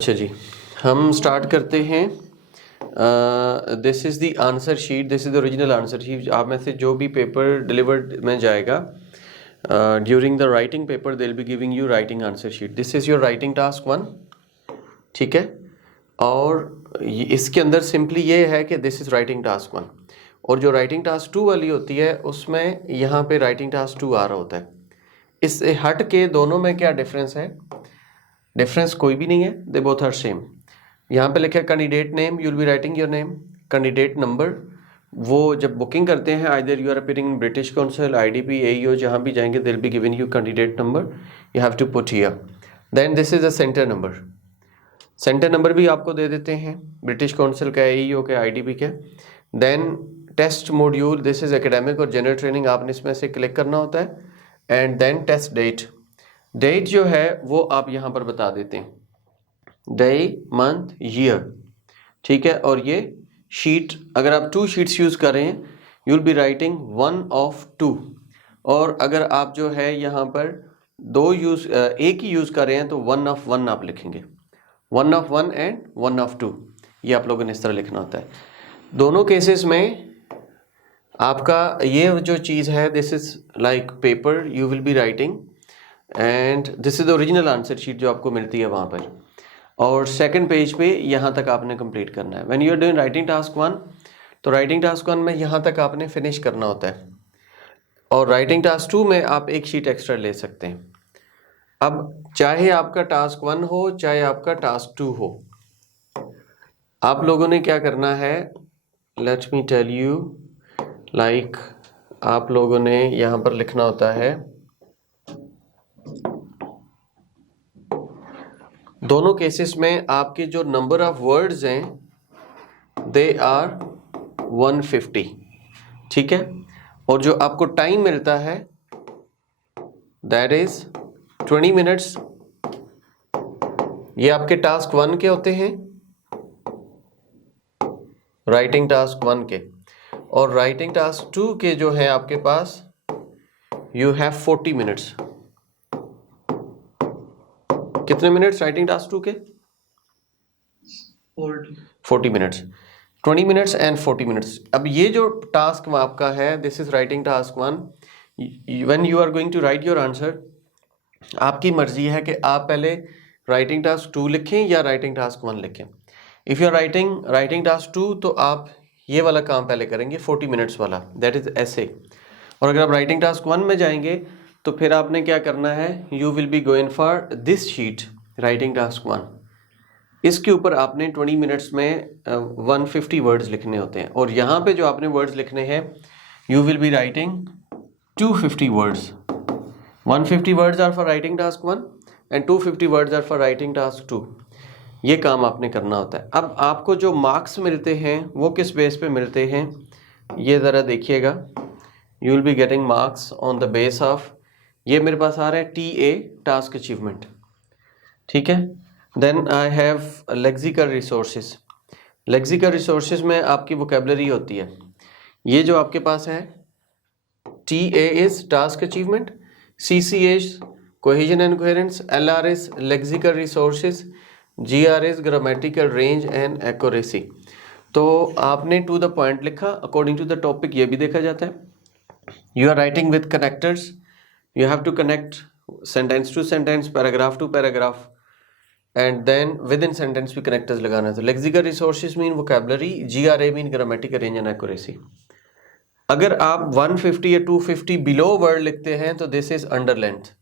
अच्छा जी, हम स्टार्ट करते हैं। This is the answer sheet, this is the original answer sheet. आप में से जो भी पेपर डिलीवर्ड में जाएगा during the writing paper they will be giving you writing answer sheet. This is your writing task 1, ठीक है। और इसके अंदर सिंपली ये है कि दिस इज़ राइटिंग टास्क 1, और जो राइटिंग टास्क 2 वाली होती है उसमें यहाँ पे राइटिंग टास्क 2 आ रहा होता है। इससे हट के दोनों में क्या डिफरेंस है? डिफरेंस कोई भी नहीं है, दे बोथ आर सेम। यहाँ पे लिखा है candidate name, you will be writing your name. Candidate number, वो जब बुकिंग करते हैं either you are appearing in British Council, IDP, AEO, जहाँ भी जाएंगे they will be given you candidate number, you have to put here. Then this is a centre number, centre number भी आपको दे देते हैं ब्रिटिश काउंसिल का, AEO के, आईडीपी के। Then test module, this is academic और जनरल ट्रेनिंग, आपने इसमें से क्लिक करना होता है। And then test date, date जो है वो आप यहाँ पर बता देते हैं, डे, मंथ, ईयर, ठीक है। और ये शीट, अगर आप 2 शीट्स यूज़ कर रहे हैं you will be writing 1 of 2, और अगर आप जो है यहाँ पर एक ही यूज़ कर रहे हैं तो 1 of 1 आप लिखेंगे, 1 of 1 एंड 1 of 2, ये आप लोगों ने इस तरह लिखना होता है। दोनों केसेस में आपका ये जो चीज़ है, this is like paper you will be writing, and this is the original answer sheet जो आपको मिलती है वहाँ पर। और सेकंड पेज पे यहाँ तक आपने कंप्लीट करना है। When you are doing writing task 1, तो राइटिंग टास्क 1 में यहाँ तक आपने फिनिश करना होता है, और राइटिंग टास्क 2 में आप एक शीट एक्स्ट्रा ले सकते हैं। अब चाहे आपका टास्क 1 हो चाहे आपका टास्क 2 हो, आप लोगों ने क्या करना है, let me tell you, like आप लोगों ने यहाँ पर लिखना होता है, दोनों केसेस में आपके जो नंबर ऑफ वर्ड्स हैं दे आर 150, ठीक है। और जो आपको टाइम मिलता है दैट इज 20 मिनट्स। ये आपके टास्क 1 के होते हैं, राइटिंग टास्क 1 के। और राइटिंग टास्क 2 के जो है आपके पास यू हैव 40 मिनट्स। कितने मिनट्स राइटिंग टास्क 2 के? 40 मिनट्स, 20 मिनट्स एंड 40 मिनट्स। अब ये जो टास्क आपका है, this is writing task 1। When you are going to write your answer, आपकी मर्जी है कि आप पहले राइटिंग टास्क 2 लिखें या राइटिंग टास्क 1 लिखें। If you are writing task 2 तो आप ये वाला काम पहले करेंगे 40 मिनट्स वाला, दैट इज ऐसे। और अगर आप राइटिंग टास्क 1 में जाएंगे तो फिर आपने क्या करना है, you will be going for this sheet writing task 1। इसके ऊपर आपने 20 मिनट्स में 150 वर्ड्स लिखने होते हैं, और यहाँ पे जो आपने वर्ड्स लिखने हैं you will be writing 250 words. 150 words are for writing task 1 and 250 words are for writing task 2। ये काम आपने करना होता है। अब आपको जो मार्क्स मिलते हैं वो किस बेस पे मिलते हैं, ये ज़रा देखिएगा। You will be getting marks on the base of, ये मेरे पास आ रहा है TA, टास्क अचीवमेंट, ठीक है। Then I have lexical resources. Lexical resources में आपकी वोकेबलरी होती है। ये जो आपके पास है, TA is task achievement, CC is cohesion and coherence, LR is lexical resources, GR is grammatical range and accuracy. तो आपने टू द पॉइंट लिखा अकॉर्डिंग टू द टॉपिक, ये भी देखा जाता है। You are writing with connectors, you have to connect sentence to sentence, paragraph to paragraph, and then within sentence भी connectors लगाना है। तो lexical resources mean vocabulary, GRA mean grammatical range and accuracy. अगर आप 150 या 250 below word लिखते हैं तो this is under length,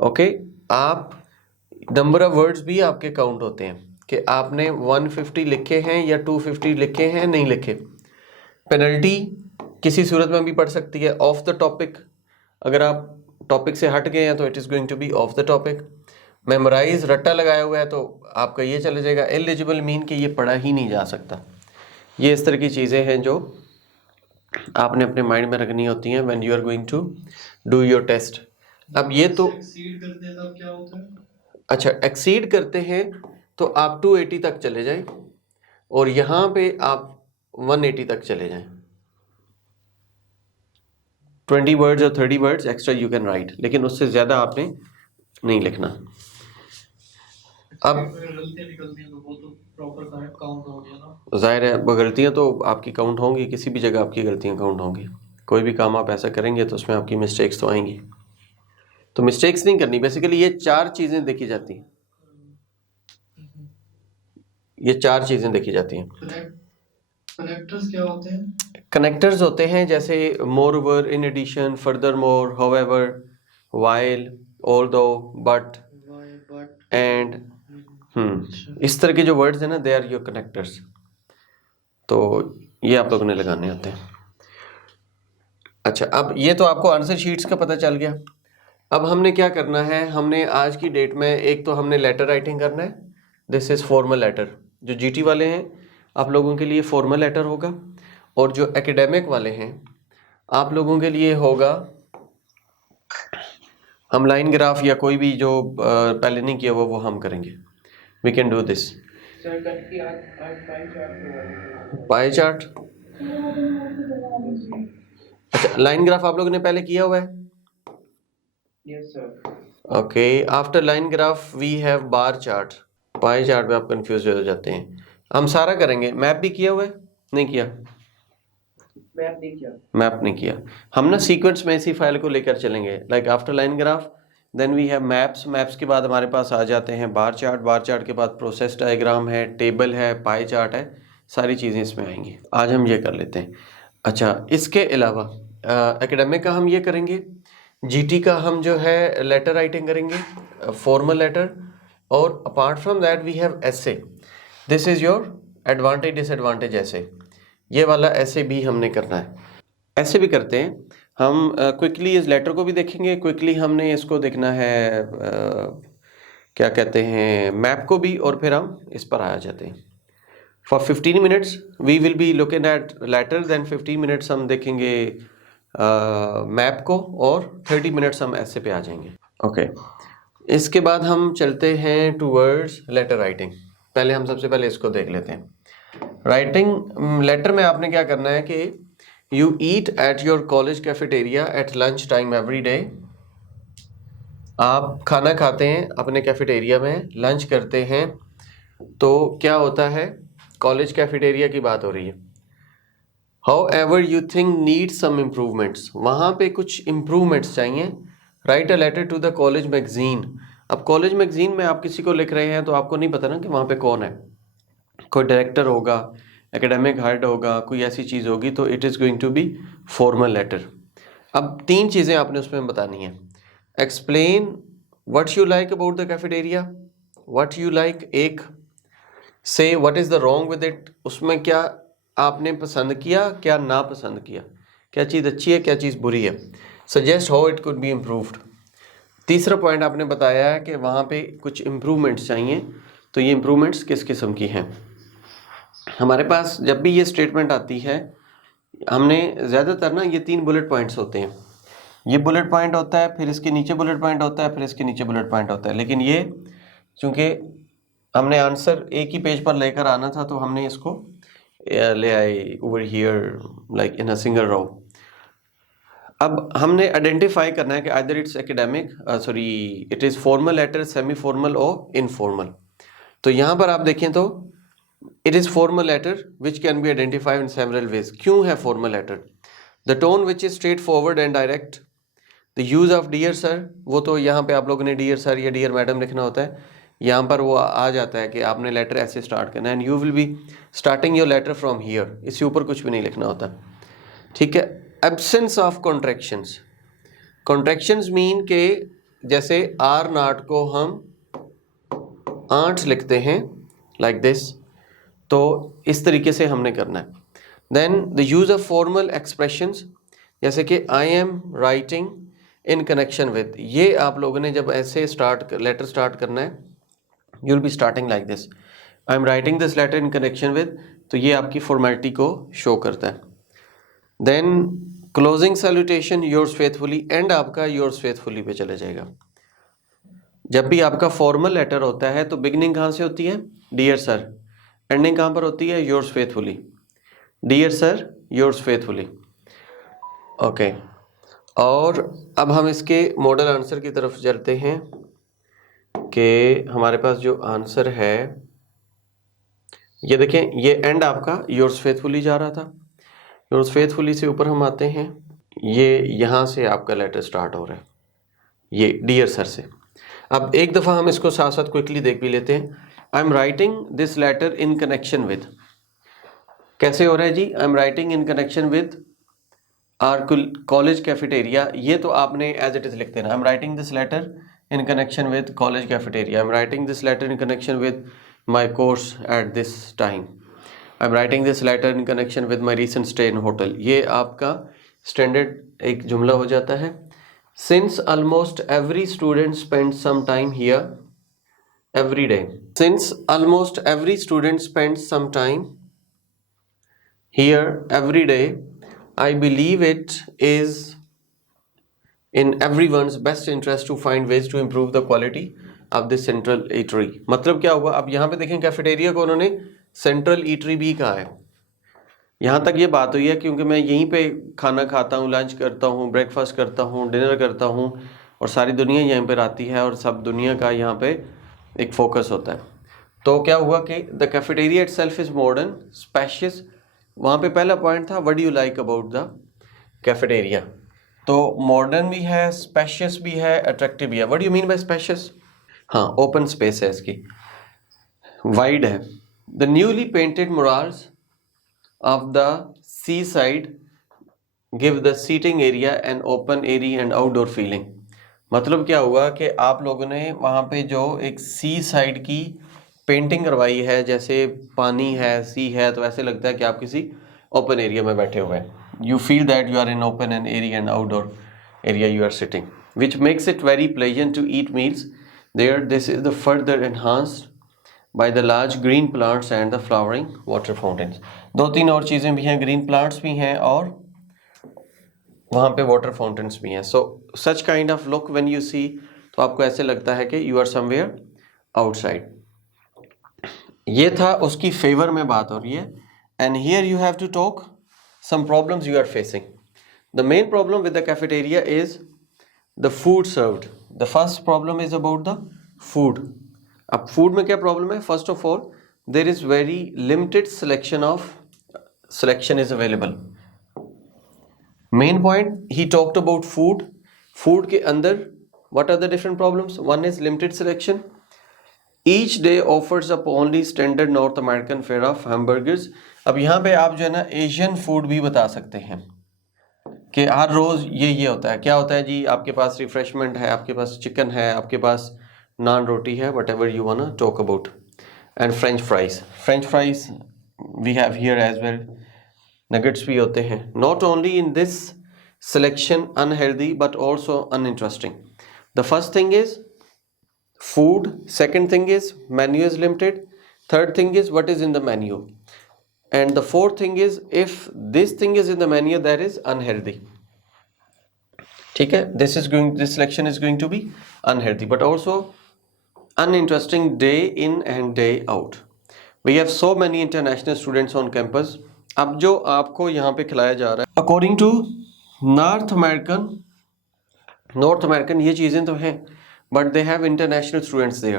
okay. आप नंबर ऑफ वर्ड्स भी आपके काउंट होते हैं कि आपने 150 लिखे हैं या 250 लिखे हैं, नहीं लिखे। पेनल्टी किसी सूरत में भी पड़ सकती है, ऑफ द टॉपिक। अगर आप टॉपिक से हट गए हैं तो it is going to be off the topic. Memorise रट्टा लगाया हुआ है तो आपका ये चले जाएगा। एलिजिबल मीन कि ये पढ़ा ही नहीं जा सकता। ये इस तरह की चीज़ें हैं जो आपने अपने माइंड में रखनी होती हैं when you are going to do your test. अब ये तो एक्सीड करते हैं तब क्या होता है? अच्छा, एक्सीड करते हैं तो आप 280 तक चले जाएं, और यहाँ पे आप 180 तक चले जाएं। 20 वर्ड्स और 30 words extra you can write, लेकिन उससे ज़्यादा आपने नहीं लिखना। अब अगर गलतियां निकलती हैं तो वो तो प्रॉपर काउंट हो गया ना। जाहिर है गलतियाँ तो आपकी काउंट होंगी, किसी भी जगह आपकी गलतियाँ काउंट होंगी। कोई भी काम आप ऐसा करेंगे तो उसमें आपकी मिस्टेक्स तो आएंगी। तो मिस्टेक्स नहीं करनी, बेसिकली ये 4 चीज़ें देखी जाती हैं। ये 4 चीज़ें देखी जाती हैं। कनेक्टर्स क्या होते हैं? कनेक्टर्स होते हैं जैसे moreover, in addition, furthermore, however, while, although, but, but and, इस तरह के जो वर्ड्स हैं ना, दे आर योर कनेक्टर्स। तो ये आप लोगों ने लगाने होते हैं। अच्छा, अब ये तो आपको आंसर शीट्स का पता चल गया। अब हमने क्या करना है, हमने आज की डेट में एक तो हमने लेटर राइटिंग करना है। This is formal letter. जो जीटी वाले हैं आप लोगों के लिए फॉर्मल लेटर होगा, और जो एकेडमिक वाले हैं आप लोगों के लिए होगा, हम लाइन ग्राफ या कोई भी जो पहले नहीं किया वो हम करेंगे। We can do this. Pie chart. अच्छा, लाइन ग्राफ आप लोगों ने पहले किया हुआ है? Yes, sir. Okay, after line graph we have bar chart. Pie chart पे आप कंफ्यूज हो जाते हैं। हम सारा करेंगे। मैप भी किया हुआ है? नहीं किया? मैप नहीं किया। मैप नहीं किया। हम ना सीक्वेंस में इसी फाइल को लेकर चलेंगे। Like after line graph then we have maps. Maps के बाद हमारे पास आ जाते हैं बार चार्ट। बार चार्ट के बाद प्रोसेस डायग्राम है, टेबल है, पाई चार्ट है, सारी चीज़ें इसमें आएंगी। आज हम ये कर लेते हैं। अच्छा, इसके अलावा एकेडमिक का हम ये करेंगे, जीटी का हम जो है लेटर राइटिंग करेंगे, फॉर्मल लेटर, और apart from that we have essay. This is your advantage disadvantage essay. ये वाला ऐसे भी हमने करना है। ऐसे भी करते हैं हम। क्विकली इस लेटर को भी देखेंगे, क्विकली हमने इसको देखना है, क्या कहते हैं, मैप को भी, और फिर हम इस पर आ जाते हैं। For 15 minutes we will be looking at letter, then 15 minutes हम देखेंगे मैप को, और 30 मिनट्स हम ऐसे पे आ जाएंगे। ओके, इसके बाद हम चलते हैं टूवर्ड्स लेटर राइटिंग। पहले हम सबसे पहले इसको देख लेते हैं। राइटिंग लेटर में आपने क्या करना है कि you eat at your college cafeteria at lunch time every day. आप खाना खाते हैं अपने कैफेटेरिया में, लंच करते हैं। तो क्या होता है, कॉलेज कैफेटेरिया की बात हो रही है। However you think need some improvements, वहाँ पे कुछ इम्प्रूवमेंट्स चाहिए। Write a letter to the college magazine. अब कॉलेज मैगजीन में आप किसी को लिख रहे हैं तो आपको नहीं पता ना कि वहाँ पे कौन है। कोई डायरेक्टर होगा, एकेडमिक हेड होगा, कोई ऐसी चीज़ होगी, तो it is going to be formal letter. अब 3 चीज़ें आपने उसमें बतानी है। Explain what you like about the cafeteria, what you like एक, say what is the wrong with it, उसमें क्या आपने पसंद किया, क्या ना पसंद किया, क्या चीज़ अच्छी है, क्या चीज़ बुरी है। Suggest how it could be improved. तीसरा पॉइंट आपने बताया है कि वहाँ पे कुछ इम्प्रूवमेंट्स चाहिए, तो ये इम्प्रूवमेंट्स किस किस्म की हैं। हमारे पास जब भी ये स्टेटमेंट आती है, हमने ज़्यादातर ना ये 3 बुलेट पॉइंट्स होते हैं। ये बुलेट पॉइंट होता है, फिर इसके नीचे बुलेट पॉइंट होता है, फिर इसके नीचे बुलेट पॉइंट होता है। लेकिन ये चूँकि हमने आंसर एक ही पेज पर लेकर आना था, तो हमने इसको ले आए over here like in a single row. अब हमने आइडेंटिफाई करना है कि either it's academic, it is formal letter, semi formal और इनफॉर्मल। तो यहाँ पर आप देखें तो it is formal letter which can be identified in several ways. क्यों है formal letter? The tone which is straight forward and direct. The use of dear sir, वो तो यहाँ पे आप लोगों ने डियर सर या डियर मैडम लिखना होता है। यहाँ पर वो आ जाता है कि आपने लेटर ऐसे स्टार्ट करना है, and you will be starting your letter from here. इसके ऊपर कुछ भी नहीं लिखना होता, ठीक है। Absence of contractions. Contractions mean के जैसे आर नॉट को हम आंट लिखते हैं लाइक दिस, तो इस तरीके से हमने करना है। Then the use of formal expressions, जैसे कि I am writing in connection with. ये आप लोगों ने जब ऐसे लेटर स्टार्ट करना है, you will be starting like this, I am writing this letter in connection with. तो ये आपकी फॉर्मेलिटी को शो करता है। Then closing salutation yours faithfully, and आपका योर्स फेथफुली पे चले जाएगा। जब भी आपका फॉर्मल लेटर होता है तो बिगनिंग कहाँ से होती है? Dear sir. एंडिंग कहाँ पर होती है? Yours faithfully. Dear sir, yours faithfully. Okay, और अब हम इसके मॉडल आंसर की तरफ चलते हैं। कि हमारे पास जो आंसर है, ये देखें, ये एंड आपका योर्स फेथफुली जा रहा था। योर्स फेथफुली से ऊपर हम आते हैं, ये यहाँ से आपका लेटर स्टार्ट हो रहा है, ये डियर सर से। अब एक दफ़ा हम इसको साथ साथ क्विकली देख भी लेते हैं। I am writing this letter in connection with, कैसे हो रहा है जी? I am writing in connection with our college cafeteria, ये तो आपने एज इट इज़ लिख देना। I am writing this letter in connection with college cafeteria. I'm writing this letter in connection with my course at this time. I'm writing this letter in connection with my recent stay in hotel. ये आपका standard एक जुमला हो जाता है। Since almost every student spends some time here every day. Since almost every student spends some time here every day, I believe it is in everyone's best interest to find ways to improve the quality of this central eatery. मतलब क्या हुआ? अब यहाँ पे देखें cafeteria को उन्होंने central eatery भी कहा है। यहाँ तक ये बात हुई है क्योंकि मैं यहीं पे खाना खाता हूँ, लंच करता हूँ, ब्रेकफास्ट करता हूँ, डिनर करता हूँ और सारी दुनिया यहीं पे आती है और सब दुनिया का यहाँ पे एक फोकस होता है। तो क्या हुआ कि the cafeteria itself is modern spacious. वहाँ पे पहला पॉइंट था what do you like about the cafeteria. तो मॉडर्न भी है, स्पेशियस भी है, अट्रैक्टिव भी है। What do you mean by spacious? हाँ, ओपन स्पेस है इसकी, वाइड है। The newly painted murals of the sea side give the seating area and open area and outdoor feeling. मतलब क्या हुआ कि आप लोगों ने वहाँ पे जो एक सी साइड की पेंटिंग करवाई है, जैसे पानी है, सी है, तो ऐसे लगता है कि आप किसी ओपन एरिया में बैठे हुए हैं। You feel that you are in open and area and outdoor area you are sitting, which makes it very pleasant to eat meals there. This is the further enhanced by the large green plants and the flowering water fountains. दो तीन और चीज़ें भी हैं, green plants भी हैं और वहाँ पे water fountains भी हैं. So such kind of look when you see, तो आपको ऐसे लगता है कि you are somewhere outside. ये था उसकी फेवर में बात हो रही है. And here you have to talk some problems you are facing. The main problem with the cafeteria is the food served. The first problem is about the food. अब food में क्या problem है? First of all, there is very limited selection is available. Main point, he talked about food. Food के अंदर what are the different problems? One is limited selection. Each day offers up only standard North American fare of hamburgers. अब यहाँ पे आप जो है ना Asian food भी बता सकते हैं कि हर रोज़ ये होता है। क्या होता है जी? आपके पास रिफ्रेशमेंट है, आपके पास चिकन है, आपके पास नान रोटी है, whatever you want talk about, and French fries we have here as well. Nuggets भी होते हैं। Not only in this selection unhealthy but also uninteresting. The first thing is food, second thing is menu is limited, third thing is what is in the menu, and the fourth thing is if this thing is in the menu that is unhealthy. ठीक है, this selection is going to be unhealthy but also uninteresting day in and day out. We have so many international students on campus. अब जो आपको यहाँ पे खिलाया जा रहा है according to North American ये चीज़ें तो हैं, but they have international students there.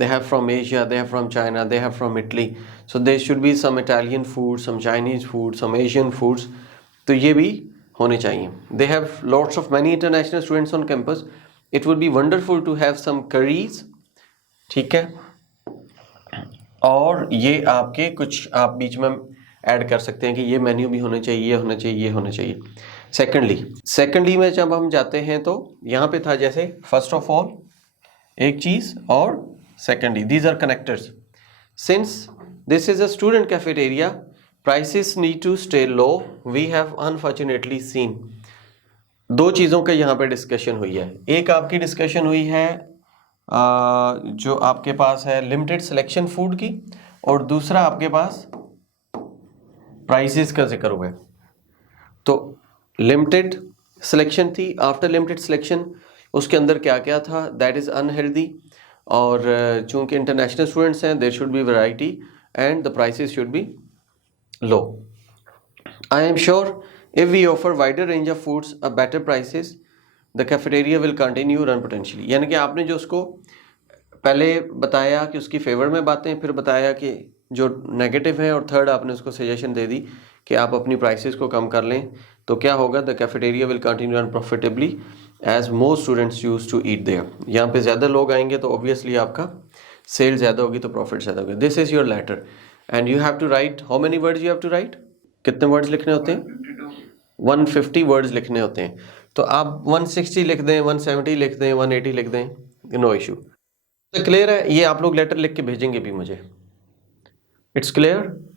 They have from Asia, they have from China, they have from Italy. So there should be some Italian food, some Chinese food, some Asian foods. तो ये भी होने चाहिए. They have lots of many international students on campus. It would be wonderful to have some curries. ठीक है, और ये आपके कुछ आप बीच में ऐड कर सकते हैं कि ये मेन्यू भी होने चाहिए, ये होना चाहिए, ये होना चाहिए. सेकेंडली में जब हम जाते हैं तो यहाँ पे था जैसे फर्स्ट ऑफ ऑल एक चीज़ और secondly, these are connectors. Since this is a student cafeteria, prices need to stay low. We have unfortunately seen दो चीज़ों का यहाँ पे डिस्कशन हुई है. एक आपकी डिस्कशन हुई है जो आपके पास है लिमिटेड सिलेक्शन फूड की, और दूसरा आपके पास प्राइसेस का जिक्र हुआ है. तो लिमिटेड सिलेक्शन थी, आफ्टर लिमिटेड सिलेक्शन उसके अंदर क्या क्या था, दैट इज़ अनहेल्दी. और चूंकि इंटरनेशनल स्टूडेंट्स हैं, there should be variety and the prices should be low. I am sure if we offer wider range of foods a better prices the cafeteria will continue run potentially. यानी कि आपने जो उसको पहले बताया कि उसकी फेवर में बातें, फिर बताया कि जो नेगेटिव है, और थर्ड आपने उसको सजेशन दे दी कि आप अपनी प्राइसेस को कम कर लें, तो क्या होगा, the cafeteria will continue run profitably as more students use to eat there. यहाँ पे ज़्यादा लोग आएंगे तो ऑब्वियसली आपका सेल ज़्यादा होगी, तो प्रॉफिट ज़्यादा होगा। This is your letter and you have to write, how many words you have to write, कितने वर्ड्स लिखने होते हैं? 150 वर्ड्स लिखने होते हैं। तो आप 160 लिख दें, 170 लिख दें, 180 लिख दें, नो इशू। तो क्लियर है, ये आप लोग लेटर लिख के भेजेंगे भी मुझे, इट्स क्लियर।